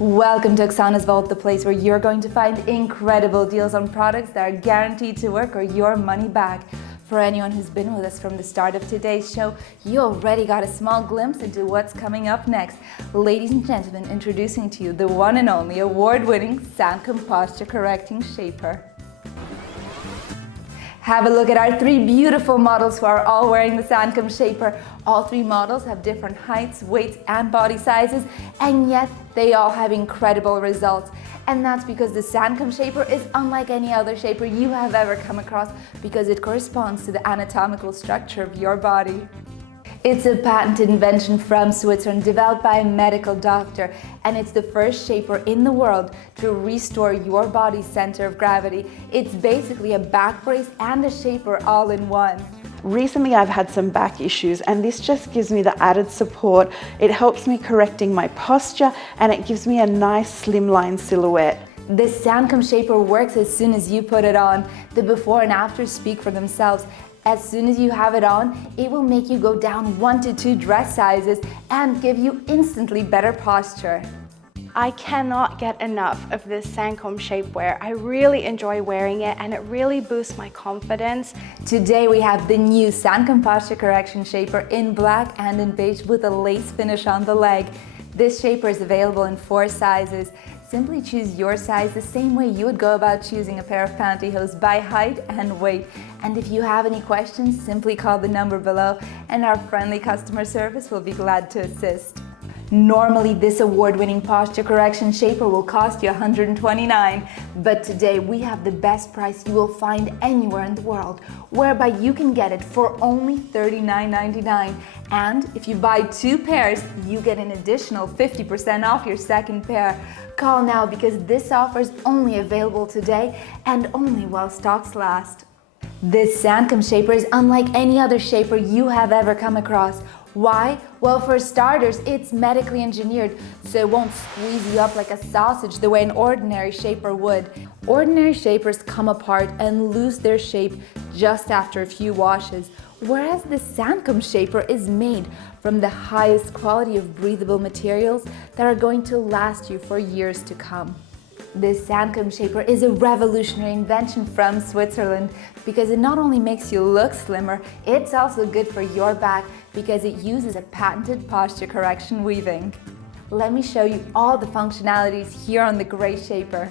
Welcome to Oksana's Vault, the place where you're going to find incredible deals on products that are guaranteed to work or your money back. For anyone who's been with us from the start of today's show, you already got a small glimpse into what's coming up next. Ladies and gentlemen, introducing to you the one and only award-winning SANKOM posture correcting shaper. Have a look at our three beautiful models who are all wearing the SANKOM shaper. All three models have different heights, weights, and body sizes, and yet they all have incredible results. And that's because the SANKOM shaper is unlike any other shaper you have ever come across because it corresponds to the anatomical structure of your body. It's a patented invention from Switzerland developed by a medical doctor, and it's the first shaper in the world to restore your body's center of gravity. It's basically a back brace and a shaper all in one. Recently I've had some back issues and this just gives me the added support. It helps me correcting my posture and it gives me a nice slimline silhouette. The SANKOM shaper works as soon as you put it on. The before and after speak for themselves. As soon as you have it on, it will make you go down 1 to 2 dress sizes and give you instantly better posture. I cannot get enough of this SANKOM shapewear. I really enjoy wearing it and it really boosts my confidence. Today we have the new SANKOM posture correction shaper in black and in beige with a lace finish on the leg. This shaper is available in 4 sizes. Simply choose your size the same way you would go about choosing a pair of pantyhose by height and weight. And if you have any questions, simply call the number below and our friendly customer service will be glad to assist. Normally, this award-winning posture correction shaper will cost you $129, but today we have the best price you will find anywhere in the world, whereby you can get it for only $39.99. And if you buy 2 pairs, you get an additional 50% off your second pair. Call now because this offer is only available today and only while stocks last. This SANKOM shaper is unlike any other shaper you have ever come across. Why? Well, for starters, it's medically engineered, so it won't squeeze you up like a sausage the way an ordinary shaper would. Ordinary shapers come apart and lose their shape just after a few washes, whereas the SANKOM shaper is made from the highest quality of breathable materials that are going to last you for years to come. This SANKOM shaper is a revolutionary invention from Switzerland because it not only makes you look slimmer, it's also good for your back because it uses a patented posture correction weaving. Let me show you all the functionalities here on the gray shaper.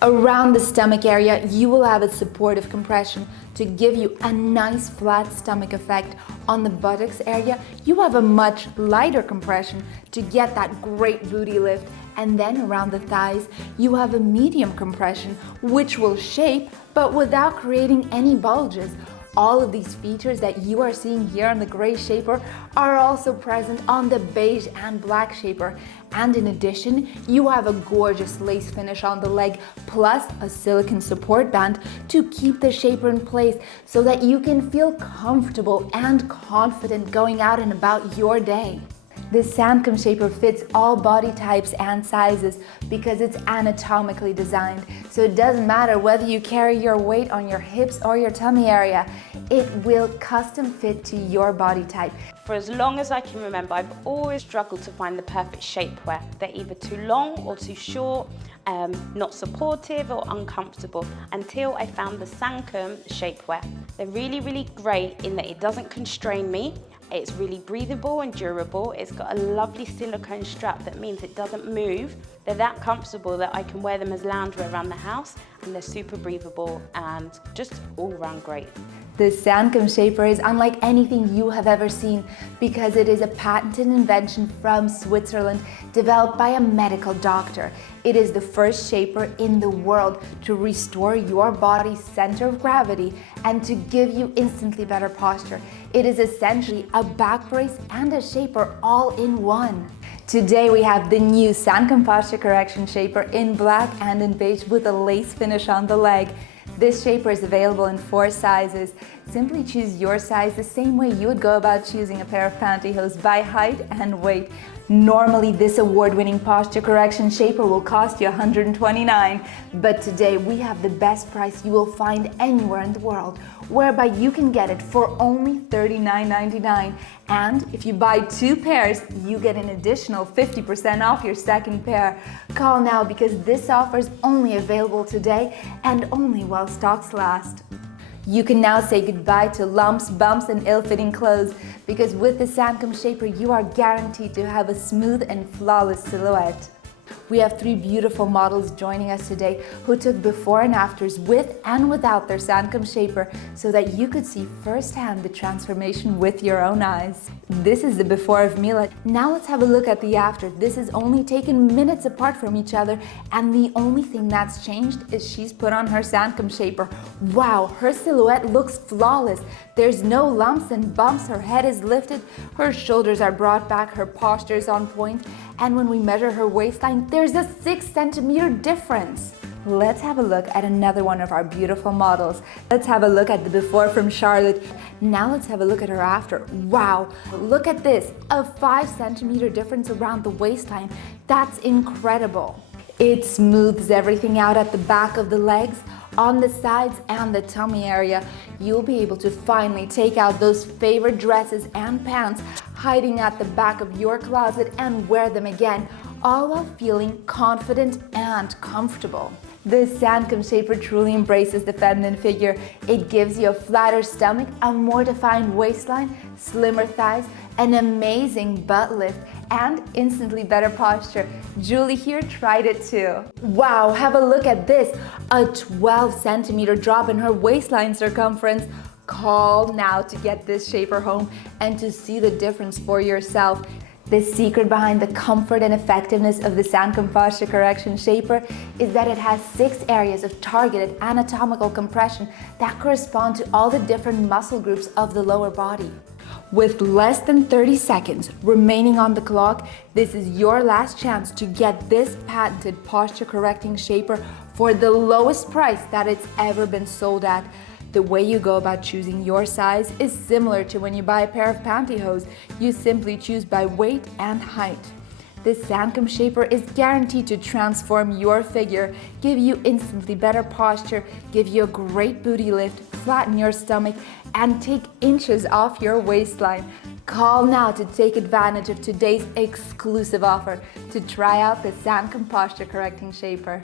Around the stomach area, you will have a supportive compression to give you a nice flat stomach effect. On the buttocks area, you have a much lighter compression to get that great booty lift. And then around the thighs, you have a medium compression, which will shape, but without creating any bulges. All of these features that you are seeing here on the gray shaper are also present on the beige and black shaper. And in addition, you have a gorgeous lace finish on the leg, plus a silicone support band to keep the shaper in place so that you can feel comfortable and confident going out and about your day. The SANKOM shaper fits all body types and sizes because it's anatomically designed. So it doesn't matter whether you carry your weight on your hips or your tummy area. It will custom fit to your body type. For as long as I can remember, I've always struggled to find the perfect shapewear. They're either too long or too short, not supportive or uncomfortable, until I found the SANKOM shapewear. They're really, really great in that it doesn't constrain me. It's really breathable and durable. It's got a lovely silicone strap that means it doesn't move. They're that comfortable that I can wear them as loungewear around the house, and they're super breathable and just all around great. The SANKOM shaper is unlike anything you have ever seen because it is a patented invention from Switzerland developed by a medical doctor. It is the first shaper in the world to restore your body's center of gravity and to give you instantly better posture. It is essentially a back brace and a shaper all in one. Today we have the new SANKOM posture correction shaper in black and in beige with a lace finish on the leg. This shaper is available in 4 sizes. Simply choose your size the same way you would go about choosing a pair of pantyhose by height and weight. Normally, this award-winning posture correction shaper will cost you $129, but today we have the best price you will find anywhere in the world, whereby you can get it for only $39.99. And if you buy 2 pairs, you get an additional 50% off your second pair. Call now because this offer is only available today and only while stocks last. You can now say goodbye to lumps, bumps, and ill-fitting clothes because with the SANKOM shaper, you are guaranteed to have a smooth and flawless silhouette. We have 3 beautiful models joining us today who took before and afters with and without their SANKOM shaper so that you could see firsthand the transformation with your own eyes. This is the before of Mila. Now let's have a look at the after. This is only taken minutes apart from each other, and the only thing that's changed is she's put on her SANKOM shaper. Wow, her silhouette looks flawless. There's no lumps and bumps, her head is lifted, her shoulders are brought back, her posture is on point, and when we measure her waistline, there's a 6 centimeter difference. Let's have a look at another one of our beautiful models. Let's have a look at the before from Charlotte. Now let's have a look at her after. Wow, look at this, a 5 centimeter difference around the waistline. That's incredible. It smooths everything out at the back of the legs, on the sides and the tummy area. You'll be able to finally take out those favorite dresses and pants hiding at the back of your closet and wear them again, all while feeling confident and comfortable. The SANKOM shaper truly embraces the feminine figure. It gives you a flatter stomach, a more defined waistline, slimmer thighs, an amazing butt lift, and instantly better posture. Julie here tried it too. Wow, have a look at this, a 12 centimeter drop in her waistline circumference. Call now to get this shaper home and to see the difference for yourself. The secret behind the comfort and effectiveness of the SANKOM posture correction shaper is that it has 6 areas of targeted anatomical compression that correspond to all the different muscle groups of the lower body. With less than 30 seconds remaining on the clock, this is your last chance to get this patented posture correcting shaper for the lowest price that it's ever been sold at. The way you go about choosing your size is similar to when you buy a pair of pantyhose. You simply choose by weight and height. This SANKOM shaper is guaranteed to transform your figure, give you instantly better posture, give you a great booty lift, flatten your stomach, and take inches off your waistline. Call now to take advantage of today's exclusive offer to try out the SANKOM posture correcting shaper.